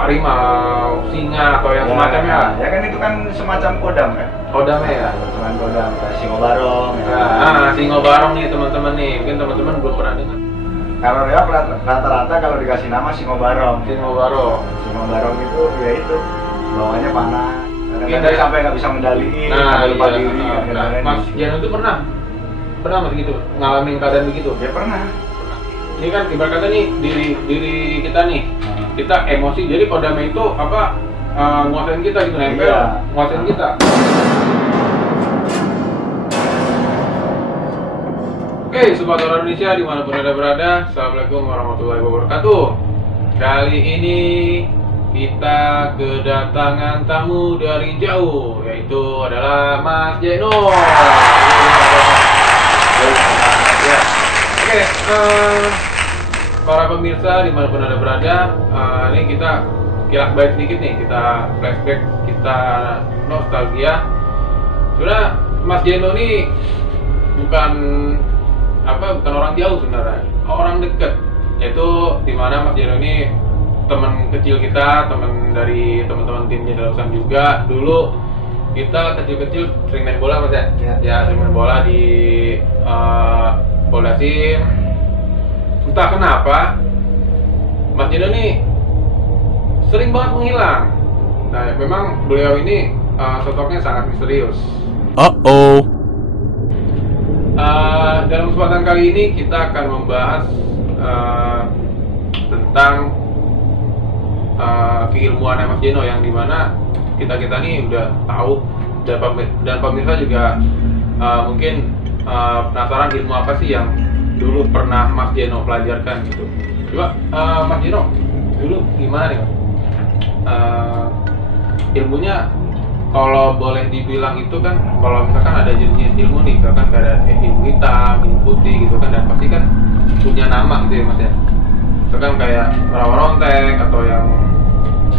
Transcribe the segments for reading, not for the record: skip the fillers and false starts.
harimau, singa atau yang ya, semacamnya lah. Ya kan itu kan semacam kodam kan? Kodamnya ya? Semacam kodam, kayak singo barong. Singo barong nih teman-teman nih, mungkin teman-teman belum pernah dengar. Kalau reok rata-rata kalau dikasih nama singo barong. Singo barong. Singo barong itu ya itu bawahnya panas. Kadang sampai nggak bisa mendaliin, lupa diri. Mas Jano itu pernah mas gitu ngalamin keadaan begitu? Ya pernah. Ini kan ibarat kata nih diri kita nih, kita emosi, jadi kodamnya itu apa nguasain kita gitu, nempel, nguasain kita. Oke, Sobat Orang Indonesia dimanapun Anda berada, Assalamualaikum warahmatullahi wabarakatuh. Kali ini kita kedatangan tamu dari jauh, yaitu adalah Mas Jeno. Oke, para pemirsa dimanapun Anda berada, ini kita kilak balik sedikit nih, kita flashback, kita nostalgia. Sebenarnya Mas Jeno ini bukan orang jauh sebenarnya, orang dekat, yaitu dimana Mas Jeno ini teman kecil kita, teman dari teman-teman tim Jendela juga. Dulu kita kecil-kecil sering main bola Mas ya? Ya sering main bola di Polda Sim. Entah kenapa Mas Jeno ini sering banget menghilang. Nah memang beliau ini sosoknya sangat misterius. Dalam kesempatan kali ini kita akan membahas tentang keilmuan Mas Jeno, yang dimana kita nih udah tahu, dan pemirsa juga mungkin penasaran ilmu apa sih yang dulu pernah Mas Jeno pelajarkan gitu. Coba Mas Jeno dulu gimana nih Mas? Ilmunya kalau boleh dibilang itu kan, kalau misalkan ada jenis ilmu nih, misalkan ada ilmu hitam, ilmu putih gitu kan, dan pasti kan punya nama gitu ya Mas ya. Misalkan kayak rawa-rontek atau yang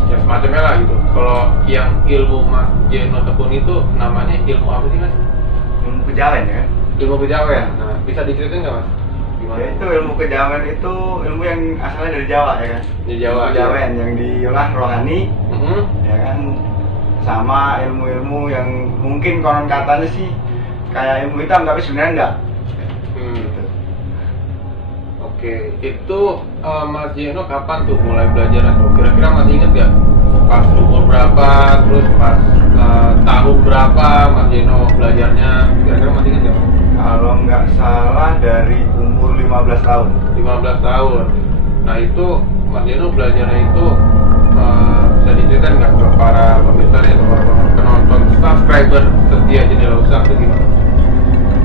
semacamnya lah gitu. Kalau yang ilmu Mas Jeno tekun itu namanya ilmu apa sih Mas? Ilmu kejawen ya kan? Ilmu kejawen. Nah, bisa diceritain nggak Mas? Gimana? Ya itu ilmu kejawen itu ilmu yang asalnya dari Jawa ya kan? Dari Jawa. Kejawen yang diolah rohani, ya kan? Sama ilmu-ilmu yang mungkin konon katanya sih kayak ilmu hitam, tapi sebenarnya enggak. Gitu. Oke, itu Mas Jeno kapan tuh mulai belajar? Kira-kira masih inget gak? Pas umur berapa, terus pas tahun berapa Mas Jeno belajarnya? Kira-kira masih inget gak? Kalau nggak salah dari umur 15 tahun. 15 tahun. Nah itu Mas Jeno belajarnya itu bisa diceritain nggak ke para pemirsa atau para penonton, subscriber setia Jendela Usang itu gimana?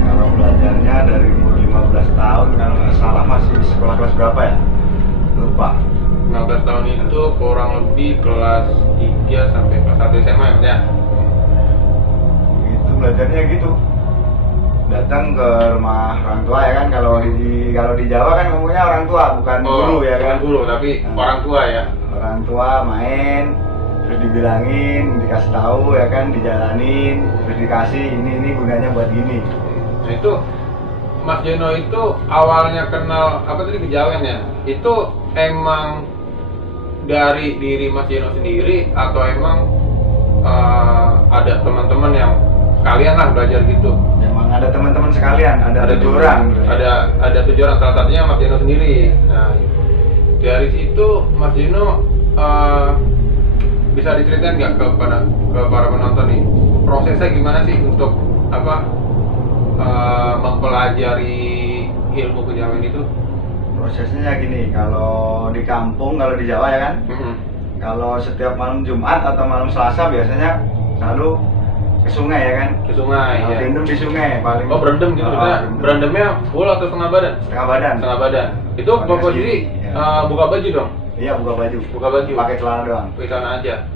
Kalau belajarnya dari umur 15 tahun, kalau nggak salah masih sekolah kelas berapa ya? Lupa. 15 tahun itu kurang lebih kelas 3 sampai kelas 1 SMA ya? Itu belajarnya gitu. Datang ke rumah orang tua ya kan, kalau di Jawa kan ngomongnya orang tua, bukan guru ya kan? Bukan guru, tapi orang tua ya. Orang tua main, terus dibilangin, dikasih tahu ya kan, dijalanin, terus dikasih ini gunanya buat gini. Nah itu Mas Jeno itu awalnya kenal apa tadi, kejawen ya? Itu emang dari diri Mas Jeno sendiri atau emang ada teman-teman yang sekalian lah belajar gitu? Emang ada teman-teman sekalian, ada 7 orang. Ada 7 orang, salah satunya Mas Jeno sendiri. Nah dari situ Mas Jeno bisa diceritain nggak ke para penonton nih, prosesnya gimana sih untuk mempelajari ilmu kejawen itu? Prosesnya gini, kalau di kampung, kalau di Jawa ya kan, kalau setiap malam Jumat atau malam Selasa biasanya selalu ke sungai ya kan? Ke sungai. Ya. Berendam di sungai paling. Oh berendam gitu, berendamnya full atau setengah badan? Setengah badan. Setengah badan. Itu posisi buka baju dong? Iya, buka baju. Buka baju. Pakai celana doang. Pakai celana aja.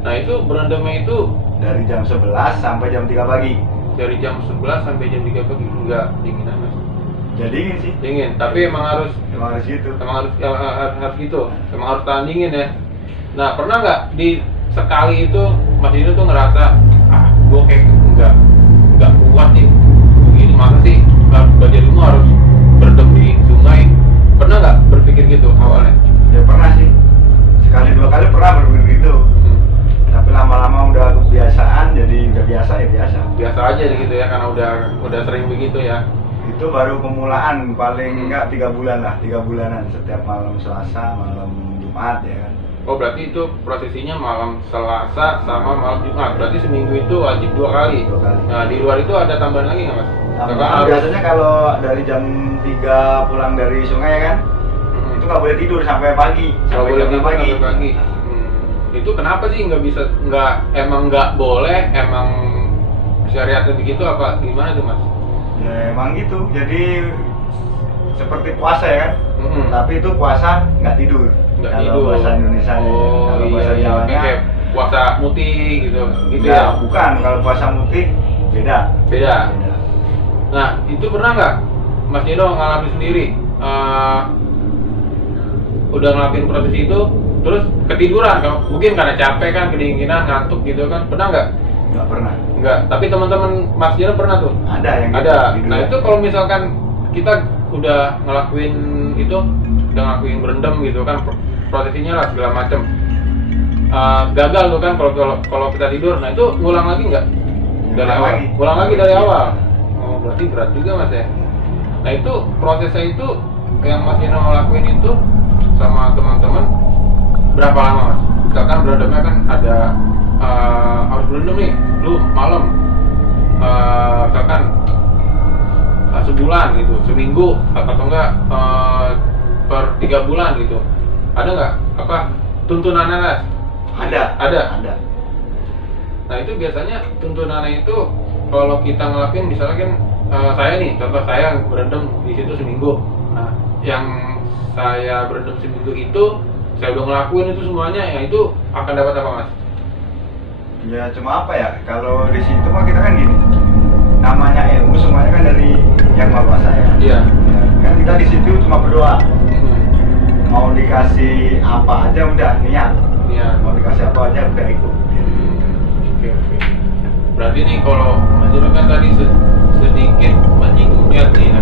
Nah itu berendamnya itu dari jam 11 sampai jam 3 pagi. Dari jam 11 sampai jam 3 pagi. Enggak dinginan Mas? Ya dingin sih. Dingin, tapi emang harus gitu. Emang harus gitu. Emang harus tahan dingin ya. Nah pernah nggak di sekali itu Mas Jeno tuh ngerasa gue kayak nggak kuat nih begini, masa sih belajar ilmu harus berendam di sungai? Pernah nggak berpikir gitu awalnya? Ya pernah sih, sekali itu ya. Itu baru pemulaan, paling enggak 3 bulan lah, 3 bulanan setiap malam Selasa, malam Jumat ya kan. Oh berarti itu prosesinya malam Selasa sama malam Jumat. Berarti seminggu itu wajib 2 kali. 2 kali. Nah di luar itu ada tambahan lagi nggak mas? Nah, biasanya kalau dari jam 3 pulang dari sungai ya kan, itu nggak boleh tidur sampai pagi. Nggak boleh tidur sampai pagi. Itu kenapa sih nggak bisa? Emang nggak boleh? Emang syariatnya begitu apa gimana tuh mas? Ya emang gitu. Jadi seperti puasa ya kan. Tapi itu puasa nggak tidur. Nggak kalau tidur. Bahasa Indonesia kalau bahasa Jawanya kayak puasa mutih gitu ya. Bukan, kalau puasa mutih beda. Nah itu pernah nggak Mas Dino ngalamin sendiri udah ngelakuin proses itu terus ketiduran mungkin karena capek kan, kedinginan, ngantuk gitu kan, pernah nggak? Nggak pernah. Nggak, tapi teman-teman Mas Dino pernah tuh? Ada yang ada. Gitu, nah itu kalau misalkan kita udah ngelakuin itu, udah ngelakuin berendam gitu kan, prosesinya lah segala macem, gagal tuh kan kalau kita tidur, nah itu ngulang lagi nggak? Dari awal? Ngulang lagi dari awal? Oh berarti berat juga mas ya? Nah itu prosesnya itu yang Mas Dino ngelakuin itu sama teman-teman berapa lama mas? Misalkan berendamnya kan ada harus berendam nih, lu malam misalkan sebulan gitu, seminggu atau enggak per 3 bulan gitu, ada nggak apa tuntunannya mas? Ada. Nah itu biasanya tuntunannya itu kalau kita ngelakuin misalnya kan saya nih, contoh saya berendam di situ seminggu. Nah yang saya berendam seminggu itu saya udah ngelakuin itu semuanya, ya itu akan dapat apa mas? Ya cuma apa ya, kalau di situ mah kita kan gini, namanya ilmu semuanya kan dari yang Maha Kuasa ya. Iya. Ya, kan kita di situ cuma berdoa. Mau dikasih apa aja udah niat. Mau dikasih apa aja udah ikut. Oke. Berarti nih kalau Mas Dino kan tadi sedikit menyinggung niat nih,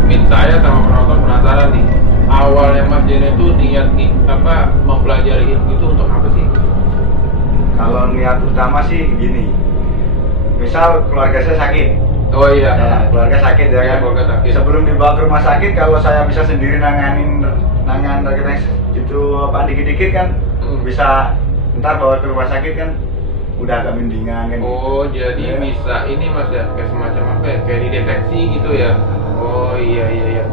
mungkin saya sama penonton penasaran nih, awalnya Mas Dino itu niat apa mempelajari ilmu itu untuk apa sih? Kalau niat utama sih gini, misal keluarga saya sakit. Oh iya. Ya, keluarga sakit ya kan. Keluarga sakit. Sebelum dibawa ke rumah sakit, kalau saya bisa sendiri nangan itu apa dikit-dikit kan, bisa ntar bawa ke rumah sakit kan, udah agak mendingan kan. Oh jadi bisa ini mas ya, kayak semacam apa ya, kayak dideteksi gitu ya. Oh iya.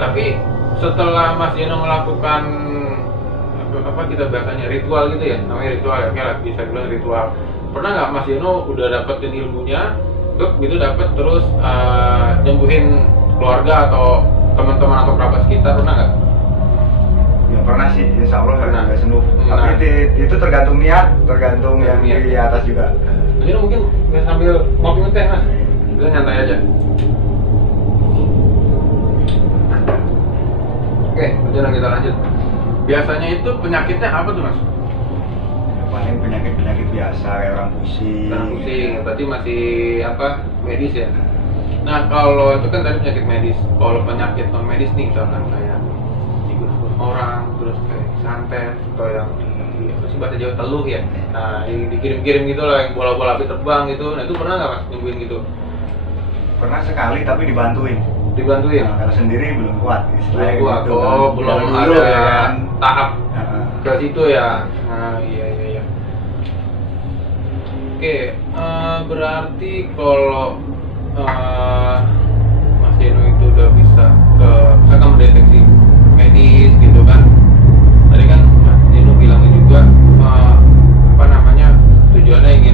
Tapi setelah Mas Dino melakukan apa kita bahasanya ritual gitu ya, namanya ritual ya, kayak bisa bilang ritual. Pernah nggak Mas Dino udah dapetin ilmunya, gitu dapet terus nyembuhin keluarga atau teman-teman atau kerabat sekitar, pernah nggak? Ya pernah sih, insya Allah pernah. Juga sembuh. Tapi itu tergantung niat, tergantung yang niat. di atas juga. Mas Dino mungkin sambil ngopi ngeteh mas, kita nyantai aja. Oke, Mas kita lanjut. Biasanya itu penyakitnya apa tuh mas? Paling penyakit biasa kayak orang pusing. Berarti masih apa medis ya? Nah kalau itu kan tadi penyakit medis. Kalau penyakit non medis nih, misalkan kayak digunung orang, terus kayak santet atau yang apa sih bahasa Jawa teluh ya? Nah yang dikirim-kirim gitu lah, yang bola-bola api terbang gitu. Nah itu pernah nggak mas nyembuhin gitu? Pernah sekali tapi dibantuin. Dibantuin? Nah, kalau sendiri belum kuat. Belum kuat. Gitu, oh kan. belum Dulu, ada ya kan. tahap ke situ ya. Nah iya. Oke, berarti kalau Mas Dino itu udah bisa akan mendeteksi medis gitu kan. Tadi kan Mas Dino bilangnya juga apa namanya tujuannya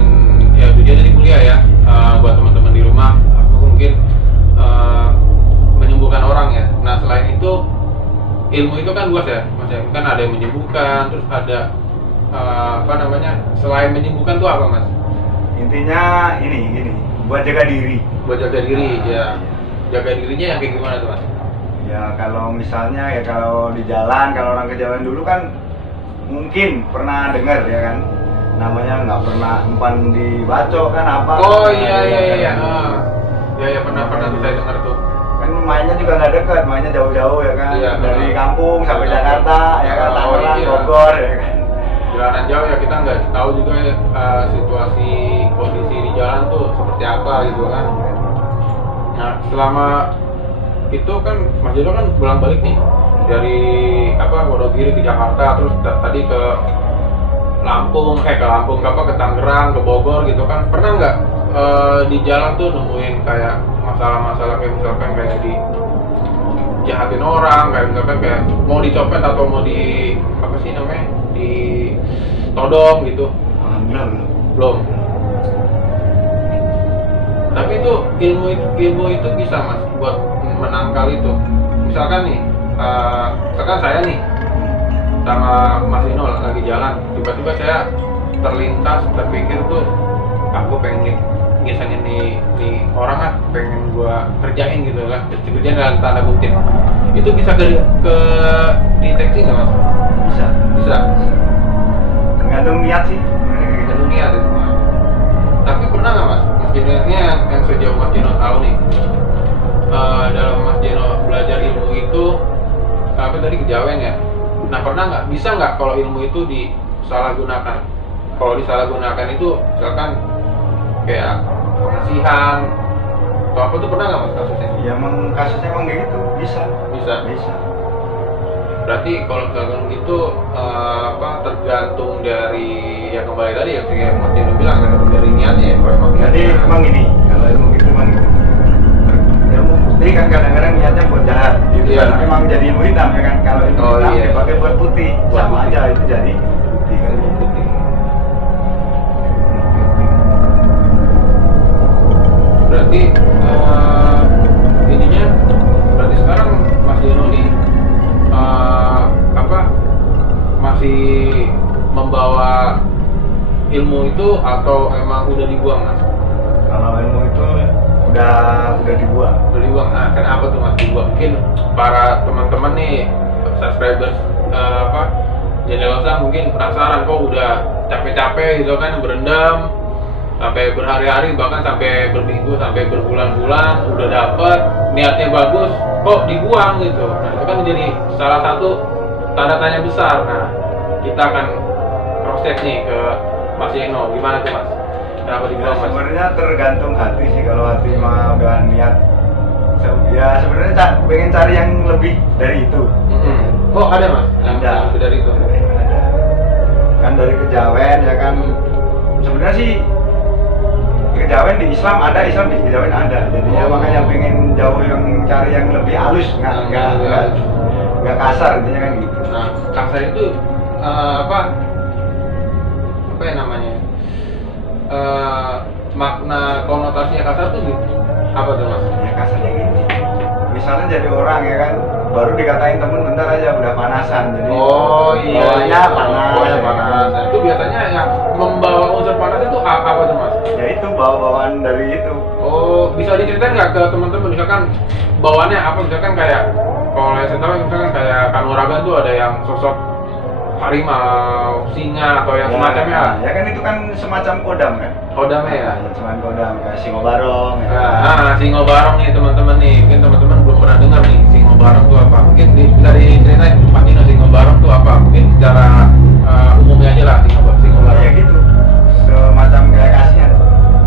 tujuannya di kuliah ya, buat teman-teman di rumah aku mungkin menyembuhkan orang ya. Nah selain itu ilmu itu kan luas ya Mas ya, kan ada yang menyembuhkan, terus ada apa namanya selain menyembuhkan tuh apa Mas? Intinya ini buat jaga diri. Buat jaga diri ya. Jaga dirinya yang kayak gimana tuh mas? Ya kalau misalnya ya kalau di jalan, kalau orang ke jalan dulu kan mungkin pernah dengar ya kan, namanya nggak pernah empan di bacok kan apa? Oh iya. Ya pernah tuh saya dengar tuh. Kan mainnya juga nggak dekat, mainnya jauh-jauh ya kan, dari kampung sampai Jakarta ya kan, Tangerang, Bogor ya kan. Jalanan jauh ya, kita nggak tahu juga situasi kondisi di jalan tuh seperti apa gitu kan. Nah, selama itu kan Mas Jeno kan pulang balik nih dari Wonogiri ke Jakarta, terus tadi ke Lampung, ke Tangerang, ke Bogor gitu kan. Pernah nggak di jalan tuh nemuin kayak masalah-masalah kayak misalkan kayak di jahatin orang, kayak misalkan kayak mau dicopet atau mau di di todong gitu? Alhamdulillah Belum. Tapi itu ilmu itu bisa Mas buat menangkal itu. Misalkan nih, misalkan saya nih sama Mas Dino lagi jalan, tiba-tiba saya terpikir tuh, aku pengen ngisangin nih orang pengen gua kerjain gitu lah, kerjaan dalam tanda kutip. Itu bisa ke deteksi nggak Mas? Bisa. Tergantung niat sih. Tergantung niat itu Mas. Tapi pernah nggak Mas Dino ini yang sejauh Mas Dino tahu nih, dalam Mas Dino belajar ilmu itu tadi kejawen ya. Nah, bisa nggak kalau ilmu itu disalahgunakan? Kalau disalahgunakan itu misalkan kayak pengasihan atau apa tuh, pernah nggak Mas kasusnya? Ya emang kasusnya emang kayak gitu, bisa. Berarti kalau misalkan gitu tergantung dari kembali tadi ya kayak Mas Dino bilang, tergantung dari niatnya ya. Jadi emang ini kalau ilmu gitu emang gitu. Ilmu putih kan kadang-kadang niatnya buat jahat gitu. Iya. Kan memang jadi ilmu hitam ya kan. Kalau ilmu hitam dipakai buat putih, sama aja itu jadi putih kan. Putih. Berarti ininya berarti sekarang Mas Dino nih masih membawa ilmu itu atau emang udah dibuang Mas? Kalau ilmu itu udah dibuang. Nah, kenapa tuh Mas dibuang? Mungkin para teman-teman nih subscribers Jendelosa mungkin penasaran, kok udah capek-capek gitu kan berendam sampai berhari-hari, bahkan sampai berminggu, sampai berbulan-bulan, udah dapet, niatnya bagus, kok dibuang gitu. Nah, itu kan menjadi salah satu tanda tanya besar. Nah, kita akan cross check nih ke Mas Yeno, gimana tuh Mas? Kenapa dibuang Mas? Sebenarnya tergantung hati sih. Kalau hati mah udah niat, ya sebenarnya pengen cari yang lebih dari itu. Oh, ada Mas? Ada. Lebih dari itu? Ada. Kan dari kejawen ya kan. Sebenarnya sih kejawen di Islam ada, Islam di kejawen ada. Jadinya makanya pengen jauh yang cari yang lebih halus, nggak kasar intinya kan gitu. Nah, kasar itu apa ya namanya? Makna konotasinya kasar tuh gitu. Apa tuh Mas? Ya kasarnya gini. Misalnya jadi orang ya kan, baru dikatain temen bentar aja udah panasan. Jadi iya, panas. Panas. Nah, itu biasanya yang membawa unsur panas itu apa tuh Mas? Ya itu bawaan dari itu. Oh, bisa diceritain nggak ke teman-teman, misalkan bawaannya apa? Misalkan kayak kalau saya tahu misalkan kayak Kanuragan tuh ada yang sosok harimau, singa atau yang semacamnya. Ya kan itu kan semacam kodam kan. Kodamnya ya. Semacam kodam kayak Singobarong. Ya. Nah, Singobarong nih teman-teman nih, mungkin teman-teman belum pernah dengar nih Singobarong tuh apa? Mungkin bisa diceritain Pak Dino Singobarong tuh apa? Mungkin secara umumnya aja lah Singobarong. Ya gitu. Semacam kayak kasihan.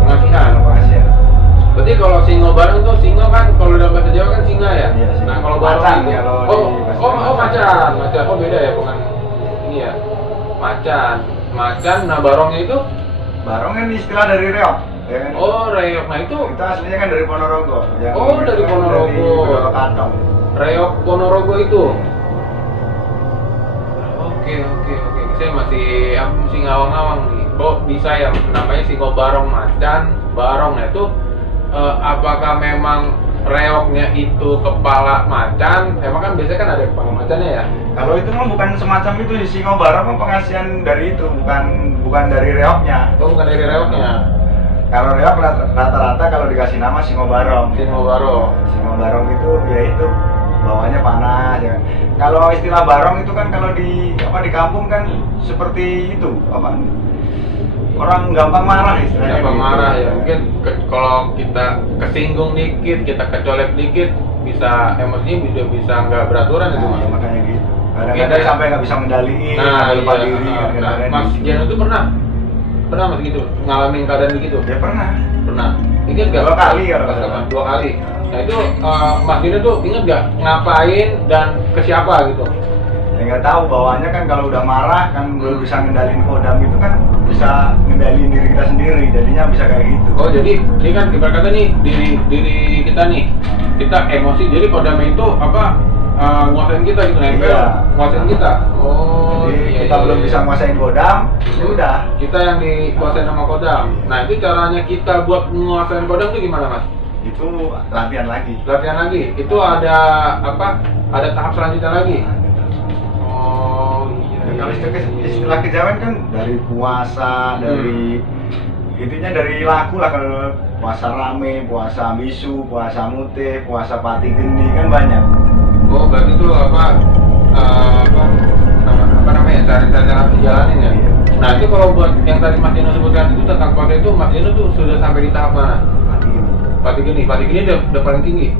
Pengasihan. Berarti kalau Singobarong tuh singo kan kalau dalam bahasa Jawa kan singa ya. Iya, nah, kalau barong itu macan. Oh, beda ya, bukan ini ya. Macan. Nah, barongnya itu barong kan istilah dari reok. Ya kan? Oh, reok. Nah, itu aslinya kan dari Ponorogo. Dari Ponorogo. Dari Kantong. Reok Ponorogo itu. Oke. Saya masih ngawang-ngawang nih. Kok bisa ya namanya Singobarong macan, barong. Nah, itu apakah memang reoknya itu kepala macan? Emang kan biasanya kan ada kepala macannya ya? Kalau itu mah bukan semacam itu, Singobarong mah pengasihan dari itu, bukan dari reoknya. Oh, bukan dari reoknya. Kalau reok rata-rata kalau dikasih nama Singobarong. Singobarong itu ya itu bawahnya panas ya kan. Kalau istilah barong itu kan kalau di kampung kan seperti itu orang gampang marah istilahnya. Gampang marah ya. Mungkin kalau kita kesinggung dikit, kita kecolek dikit, bisa emosinya bisa nggak beraturan itu Mas. Ya, makanya gitu. Kadang-kadang sampai nggak bisa mendaliin, lupa diri. Mas Jeno itu pernah Pernah mas gitu ngalamin keadaan begitu? Ya pernah. Pernah. Ingat nggak? 2 kali kalau nggak salah. 2 kali. Nah itu Mas Dino tuh ingat nggak ngapain dan ke siapa gitu? Ya nggak tahu, bawaannya kan kalau udah marah kan belum bisa ngendalin kodam itu kan bisa ngendalin diri kita sendiri, jadinya bisa kayak gitu. Oh jadi ini kan ibarat kata nih diri kita nih, kita emosi, jadi kodam itu apa nguasain kita gitu, nempel, Iya. nguasain kita. Oh Jadi iya, kita iya, belum iya. bisa nguasain kodam, ya udah. Kita yang dikuasain sama kodam. Nah itu caranya kita buat nguasain kodam tuh gimana mas? Itu latihan lagi. Latihan lagi. Itu ada apa? Ada tahap selanjutnya lagi. Oh iya. Ya, kalau istilah kejawen kan dari puasa, dari intinya dari lagu lah, kalau puasa rame, puasa bisu, puasa mute, puasa pati geni kan banyak. Oh berarti itu apa namanya cara-cara yang harus dijalanin ya? Iya. Nah itu kalau buat yang tadi Mas Dino sebutkan itu tentang puasa itu, Mas Dino tuh sudah sampai di tahap mana? Pati geni. Pati geni udah paling tinggi?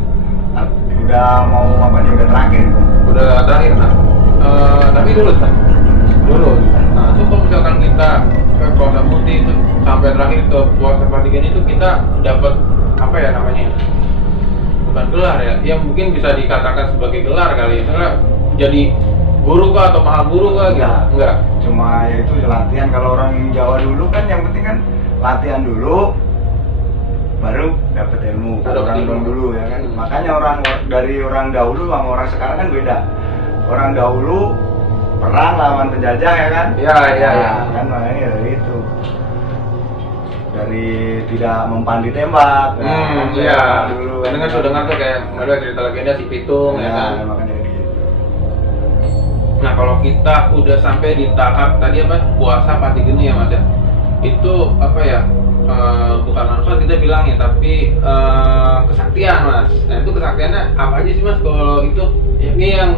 Udah mau apa nih, udah terakhir. Udah terakhir nah. Tapi lulus kan? Lulus. Nah itu kalau misalkan kita ke puasa muti itu sampai terakhir ke puasa pati geni itu kita dapat apa ya namanya? Bukan gelar ya, ya mungkin bisa dikatakan sebagai gelar kali ya. Soalnya jadi guru kah atau mahal guru kah? Enggak. Cuma ya itu latihan. Kalau orang Jawa dulu kan yang penting kan latihan dulu, baru dapat ilmu. Orang dulu ya kan. Makanya orang dari orang dahulu sama orang sekarang kan beda. Orang dahulu perang lawan penjajah ya kan? Iya. Kan makanya dari itu. Dari tidak mempan ditembak. Iya. Dulu. Dengar tuh kayak ada cerita legenda si Pitung ya kan. Makanya gitu. Nah kalau kita udah sampai di tahap tadi apa puasa pati geni ya mas ya, itu apa ya bukan manfaat kita bilangnya tapi kesaktian mas. Nah itu kesaktiannya apa aja sih mas kalau itu? Ini yang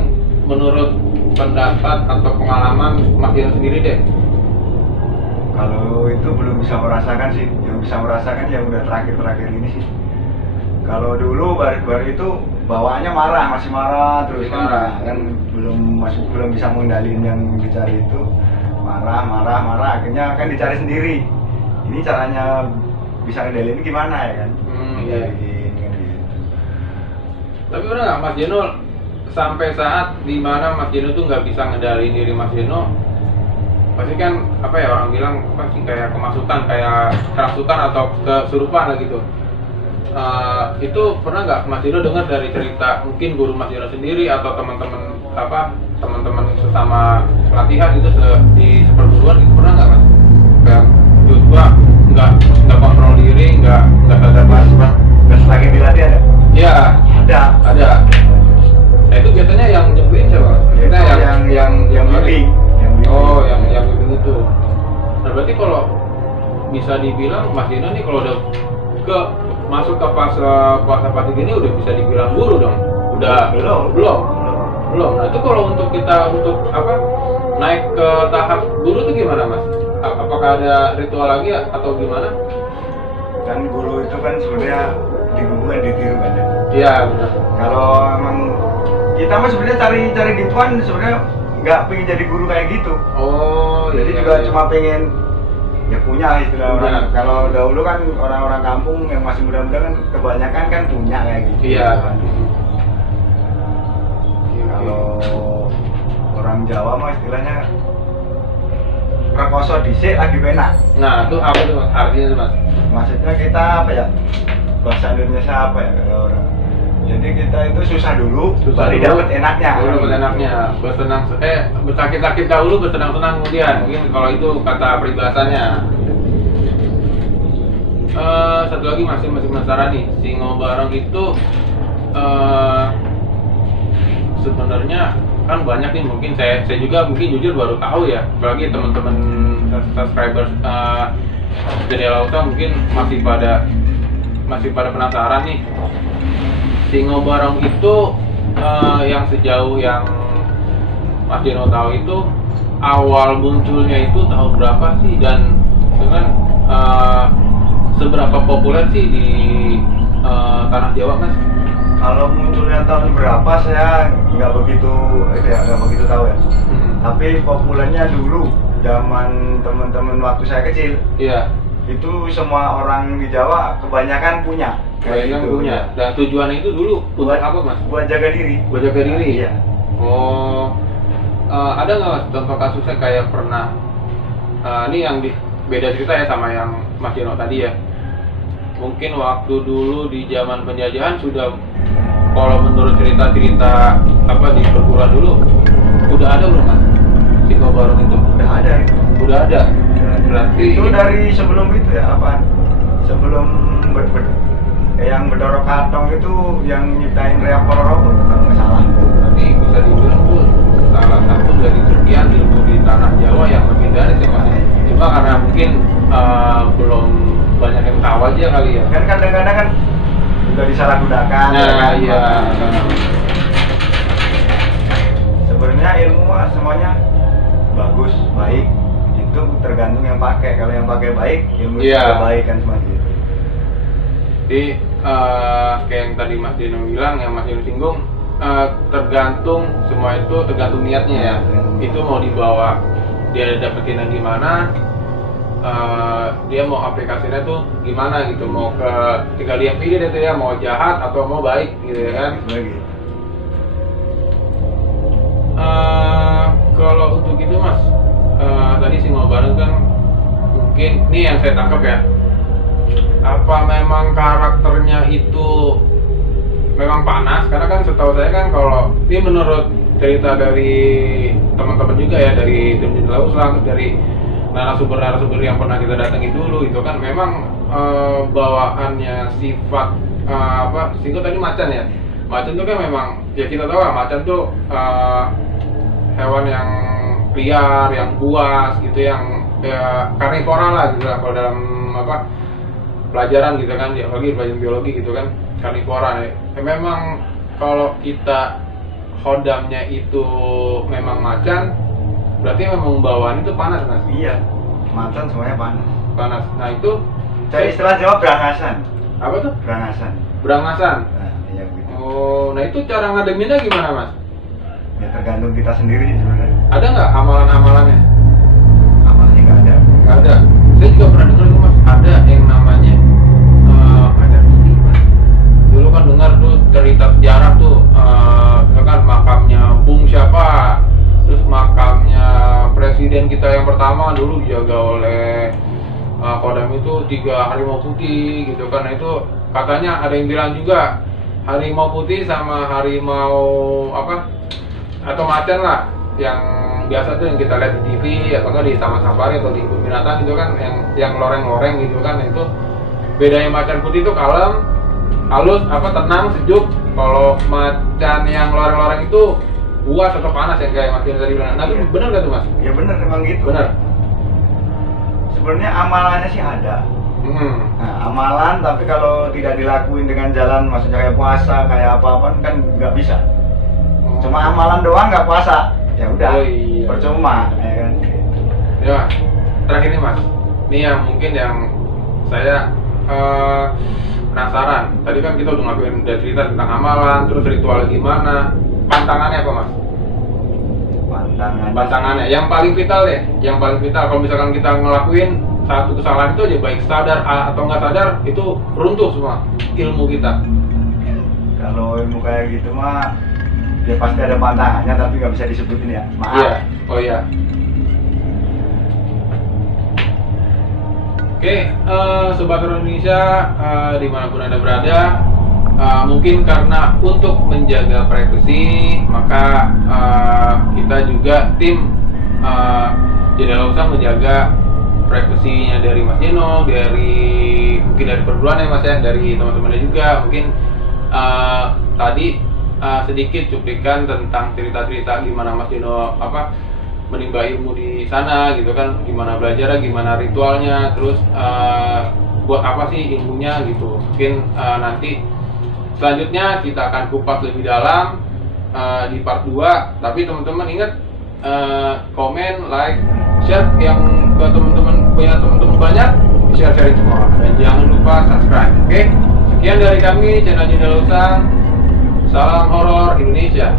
menurut pendapat atau pengalaman Mas Dino sendiri deh. Kalau itu belum bisa merasakan sih, yang bisa merasakan yang udah terakhir ini sih. Kalau dulu baru itu bawaannya masih marah terus kan belum bisa mengendalikan yang dicari itu, marah akhirnya kan dicari sendiri. Ini caranya bisa ngendaliin gimana ya kan? Iya. Tapi udah nggak Mas Dino sampai saat dimana Mas Dino tuh nggak bisa ngendaliin diri Mas Dino? Pasti kan apa ya orang bilang pasti kayak kemasukan, kayak kerasukan atau kesurupan lah gitu. Itu pernah nggak Mas Dino dengar dari cerita mungkin guru Mas Dino sendiri atau teman-teman sesama pelatihan itu di seperguruan itu pernah nggak Mas? Kayak tiba-tiba nggak kontrol diri, nggak sadar mas. Terus lagi dilatih ada? Iya. Ada. Nah itu biasanya yang nyembuhin siapa Mas? Kita yang bimbing. Oh, yang bimbing itu. Nah berarti kalau bisa dibilang Mas Dino nih kalau udah masuk ke fase puasa pati gini udah bisa dibilang guru dong? Belum. Nah itu kalau untuk kita naik ke tahap guru itu gimana mas? Apakah ada ritual lagi atau gimana? Kan guru itu kan sebenarnya dihubungkan ditiru kan ya? Iya benar. Kalau emang kita mah sebenarnya cari di Tuhan sebenarnya nggak pengen jadi guru kayak gitu. Oh. Jadi juga cuma pengen ya punya istilah orang. Kalau dahulu kan orang-orang kampung yang masih muda-muda kan kebanyakan kan punya kayak gitu. Iya. Kalau orang Jawa mah istilahnya rekoso dhisik lagi penak. Nah itu apa tuh artinya tuh mas? Maksudnya kita apa ya, bahasa Indonesia apa ya kalau orang, jadi kita itu susah dulu baru dapat enaknya. Bersakit-sakit dahulu bersenang-senang kemudian. Mungkin kalau itu kata peribahasannya. Satu lagi masih penasaran nih, Singo Barong itu sebenarnya kan banyak nih, mungkin saya juga mungkin jujur baru tahu ya, apalagi teman-teman subscribers Jendela Uta mungkin masih pada penasaran nih. Singo Barong itu yang sejauh yang Mas Dino tahu itu awal munculnya itu tahun berapa sih, dan dengan seberapa populer sih di tanah Jawa mas? Kalau munculnya tahun berapa saya nggak begitu tahu ya. Tapi populernya dulu zaman teman-teman waktu saya kecil. Iya. Itu semua orang di Jawa kebanyakan punya. Kebanyakan gitu. punya. Dan tujuan itu dulu buat apa Mas? Buat jaga diri. Buat jaga diri. Iya. Oh. Ada nggak Mas contoh kasusnya kayak pernah? Ini yang beda cerita ya sama yang Mas Jeno tadi ya. Mungkin waktu dulu di zaman penjajahan sudah, kalau menurut cerita-cerita apa di perguruan dulu, udah ada belum Mas? Singo Barong itu? Udah ada. Udah ada. Berarti itu dari sebelum itu ya apa? Sebelum yang bedorok kantong itu yang nyiptain reaktor robot kalau nggak salah. Berarti bisa dibilang tuh salah satu dari sekian ilmu di tanah Jawa yang legendaris ya Mas. Cuma karena mungkin belum banyak yang tahu aja kali ya. Kan kadang-kadang kan juga disalahgunakan. Nah, iya. Sebenarnya ilmu semuanya bagus, baik. Itu tergantung yang pakai. Kalau yang pakai baik, ilmu itu juga baik kan semua gitu. Jadi kayak yang tadi Mas Dino bilang, yang Mas Dino singgung, tergantung semua itu tergantung niatnya ya. Itu mau dibawa dia dapetin yang gimana, dia mau aplikasinya tuh gimana gitu, mau ke tinggal dia pilih deh tuh ya, mau jahat atau mau baik gitu ya kan. Kalau untuk itu Mas, tadi Singo Barong kan mungkin ini yang saya tangkap ya, apa memang karakternya itu memang panas? Karena kan setahu saya kan, kalau ini menurut cerita dari teman-teman juga ya, dari tim Jendela Usang, dari narasumber yang pernah kita datangi dulu, itu kan memang bawaannya sifat Singo tadi macan ya. Macan tuh kan memang ya, kita tahu lah macan tuh hewan yang liar, yang buas gitu, yang karnivora lah gitu lah kalau dalam pelajaran gitu kan, ya apalagi pelajaran biologi gitu kan, karnivora ya. Memang kalau kita hodamnya itu memang macan, berarti memang bawaan itu panas Mas? Iya, macan semuanya panas. Nah itu saya istilah Jawa berangasan. Apa tuh? Berangasan. Nah, iya gitu. Oh, nah itu cara ngademinnya gimana Mas? Ya tergantung kita sendiri sebenarnya. Ada nggak amalan-amalannya? Amalannya nggak ada. Nggak ada. Saya juga pernah dengar tuh Mas, ada yang namanya macan putih Mas. Dulu kan dengar tuh cerita sejarah tuh, misalkan makamnya Bung siapa, terus makamnya presiden kita yang pertama dulu dijaga oleh Kodam itu 3 harimau putih gitu kan. Nah, itu katanya ada yang bilang juga harimau putih sama harimau atau macan lah, yang biasa tuh yang kita lihat di TV atau enggak di taman safari atau di kebun binatang gitu kan, yang loreng-loreng gitu kan. Itu bedanya macan putih itu kalem, halus, tenang, sejuk. Kalau macan yang loreng-loreng itu buas atau panas, yang kayak Mas Dino tadi bilang. Nah, itu benar nggak tuh Mas? Ya benar, memang gitu. Benar. Sebenarnya amalannya sih ada. Nah, amalan, tapi kalau tidak dilakuin dengan jalan, maksudnya kayak puasa, kayak apa-apa kan nggak bisa. Cuma amalan doang nggak puasa, ya udah, percuma, ya kan. Ya, terakhir nih Mas, ini yang mungkin yang saya penasaran. Tadi kan kita udah ngelakuin cerita tentang amalan, terus ritual gimana, pantangannya apa Mas? Pantangannya, yang paling vital deh, yang paling vital. Kalau misalkan kita ngelakuin satu kesalahan itu aja, baik sadar atau nggak sadar, itu runtuh semua ilmu kita. Kalau ilmu kayak gitu mah, ya pasti ada pantangannya, tapi nggak bisa disebutin ya. Maaf. Iya. Oh iya. Oke, Sobat Hero Indonesia, dimanapun Anda berada, mungkin karena untuk menjaga privasi, maka kita juga tim Jendela Usang menjaga privasinya dari Mas Jeno, mungkin dari perguruan ya Mas ya, dari teman-temannya juga. Mungkin tadi sedikit cuplikan tentang cerita-cerita gimana Mas Jeno menimba ilmu di sana gitu kan, gimana belajarnya, gimana ritualnya, terus buat apa sih ilmunya gitu. Mungkin nanti selanjutnya kita akan kupas lebih dalam di part 2. Tapi teman-teman ingat, komen, like, share, yang buat teman-teman banyak, share-sharing semua, dan jangan lupa subscribe. Oke, sekian dari kami channel Jendela Usang. Salam horor Indonesia.